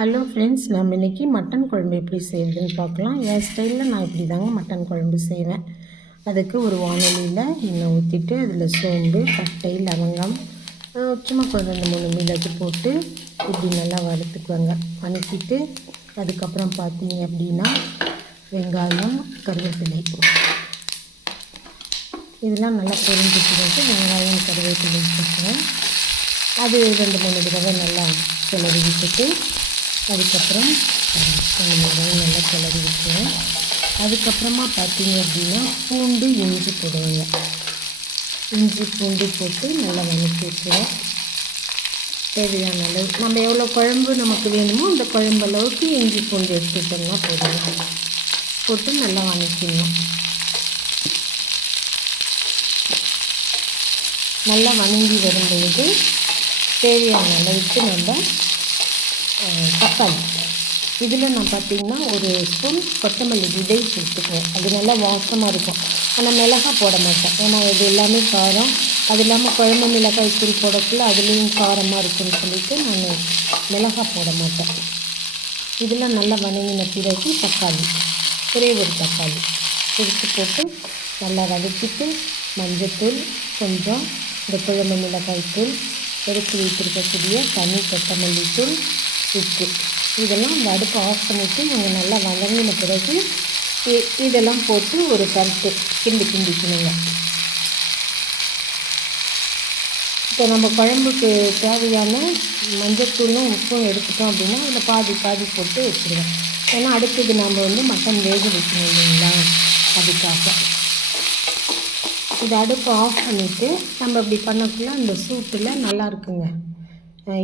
Hello friends, நம்ம இன்றைக்கி mutton குழம்பு எப்படி செய்கிறதுன்னு பார்க்கலாம். என் ஸ்டைலில் நான் இப்படி தாங்க மட்டன் குழம்பு செய்வேன். அதுக்கு ஒரு வானொலியில் எண்ணெய் ஊற்றிட்டு அதில் சோம்பு, பட்டை, லவங்கம், சும்மா கொஞ்சம் 2-3 மிளகு போட்டு இப்படி நல்லா வறுத்துக்குவாங்க. வதக்கிட்டு அதுக்கப்புறம் பார்த்தீங்க அப்படின்னா வெங்காயம், கருவேப்பிலை இதெல்லாம் நல்லா பொரிஞ்சு பிறகு வெங்காயம், கருவேப்பிலை போட்டுருவேன். அது 2-3 தடவை நல்லா கிளறி விட்டுட்டு அதுக்கப்புறம் நல்லா கிளறி விட்டுருவேன். அதுக்கப்புறமா பார்த்தீங்க அப்படின்னா பூண்டு, இஞ்சி போடுவேங்க. இஞ்சி பூண்டு போட்டு நல்லா வதக்கி விட்டுருவேன். தேவையான அளவு நம்ம எவ்வளோ குழம்பு நமக்கு வேணுமோ அந்த குழம்பு அளவுக்கு இஞ்சி பூண்டு எடுத்துக்கிட்டோம்னா போடுவேன். போட்டு நல்லா வதக்கிடணும். நல்லா வதங்கி வரும்பொழுது தேவையான அளவுக்கு நம்ம தக்காளி இதில் நான் பார்த்திங்கன்னா ஒரு ஸ்பூன் கொத்தமல்லி விதை சேர்த்துக்குவேன். அது நல்லா வாசமாக இருக்கும். ஆனால் மிளகாய் போட மாட்டேன். ஏன்னா இது எல்லாமே காரம். அது இல்லாமல் குழம்பு மிளகாய் தூள் போடக்குள்ள அதுலேயும் காரமாக இருக்குன்னு சொல்லிவிட்டு நான் மிளகாய் போட மாட்டேன். இதில் நல்லா வதங்கின பிறகு தக்காளி, ஒரே ஒரு தக்காளி எடுத்து போட்டு நல்லா வதக்கிட்டு மஞ்சத்தூள், கொஞ்சம் இந்த குழம்பு மிளகாய் தூள், எடுத்து வைத்திருக்கக்கூடிய தனி கொத்தமல்லி தூள், உப்பு இதெல்லாம் அந்த அடுப்பை ஆஃப் பண்ணிவிட்டு இவங்க நல்லா வதங்கின பிறகு இதெல்லாம் போட்டு ஒரு பருத்து கிண்டிக்கணுங்க. இப்போ நம்ம குழம்புக்கு தேவையான மஞ்சத்தூளும் உப்பும் எடுத்துட்டோம் அப்படின்னா அதில் பாதி போட்டு வச்சுருவேன். ஏன்னா அடுத்தது நாம் மட்டன் வேக வைக்கணும் இல்லைங்களா, அதுக்காக. இந்த அடுப்பை ஆஃப் பண்ணிவிட்டு நம்ம இப்படி பண்ணக்குள்ள அந்த சூட்டில் நல்லா இருக்குங்க.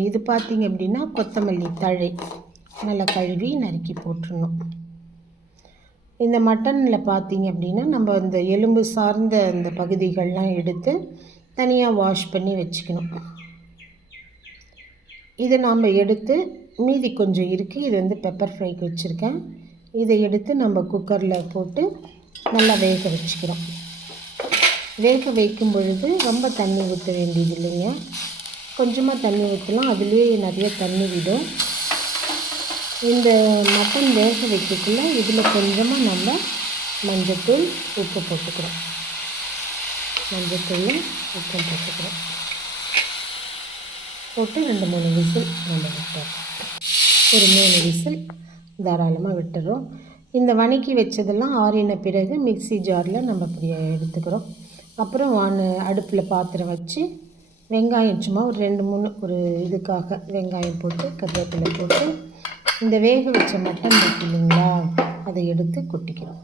இது பார்த்திங்க அப்படின்னா கொத்தமல்லி தழை நல்லா கழுவி நறுக்கி போட்டுடணும். இந்த மட்டனில் பார்த்திங்க அப்படின்னா நம்ம இந்த எலும்பு சார்ந்த இந்த பகுதிகள்லாம் எடுத்து தனியாக வாஷ் பண்ணி வச்சுக்கணும். இதை நாம் எடுத்து மீதி கொஞ்சம் இருக்குது. இது பெப்பர் ஃப்ரைக்கு வச்சுருக்கேன். இதை எடுத்து நம்ம குக்கரில் போட்டு நல்லா வேக வச்சுக்கிறோம். வேக வைக்கும் பொழுது ரொம்ப தண்ணி ஊற்ற வேண்டியது இல்லைங்க. கொஞ்சமாக தண்ணி ஊற்றலாம். அதுலேயே நிறைய தண்ணி விடும். இந்த மட்டன் வேக வைக்கக்குள்ள இதில் கொஞ்சமாக நம்ம மஞ்சத்தூள், உப்பு போட்டுக்கிறோம். மஞ்சத்தூள், உப்பு போட்டுக்கிறோம். போட்டு 2-3 விசில் நம்ம விட்டுறோம். ஒரு 3 விசில் தாராளமாக விட்டுறோம். இந்த வதக்கி வச்சதெல்லாம் ஆறின பிறகு மிக்ஸி ஜாரில் நம்ம இப்படி எடுத்துக்கிறோம். அப்புறம் அடுப்பில் பாத்திரம் வச்சு வெங்காயம் சும்மா ஒரு 2-3 ஒரு இதுக்காக வெங்காயம் போட்டு கருவேப்பிலை போட்டு இந்த வேக வச்ச மட்டன் இருக்கு இல்லைங்களா, அதை எடுத்து கொட்டிக்கிறோம்.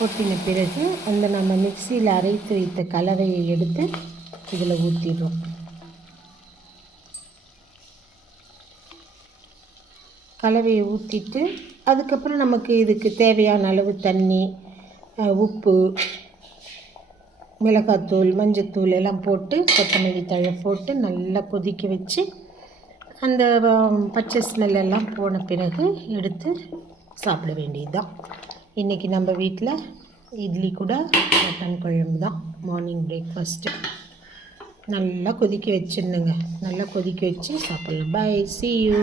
கொட்டின பிறகு அந்த நம்ம மிக்சியில் அரைத்து வைத்த கலவையை எடுத்து இதில் ஊற்றிடுறோம். கலவையை ஊற்றிட்டு அதுக்கப்புறம் நமக்கு இதுக்கு தேவையான அளவு தண்ணி, உப்பு, மிளகாத்தூள், மஞ்சத்தூள் எல்லாம் போட்டு கொத்தமல்லி தழை போட்டு நல்லா கொதிக்க வச்சு அந்த பச்சை ஸ்மெல்லாம் போன பிறகு எடுத்து சாப்பிட வேண்டியது தான். இன்றைக்கி நம்ம வீட்டில் இட்லி கூட மட்டன் குழம்பு தான் மார்னிங் பிரேக்ஃபாஸ்ட்டு. நல்லா கொதிக்க வச்சிடணுங்க. நல்லா கொதிக்க வச்சு சாப்பிட்லாம். Bye, see you.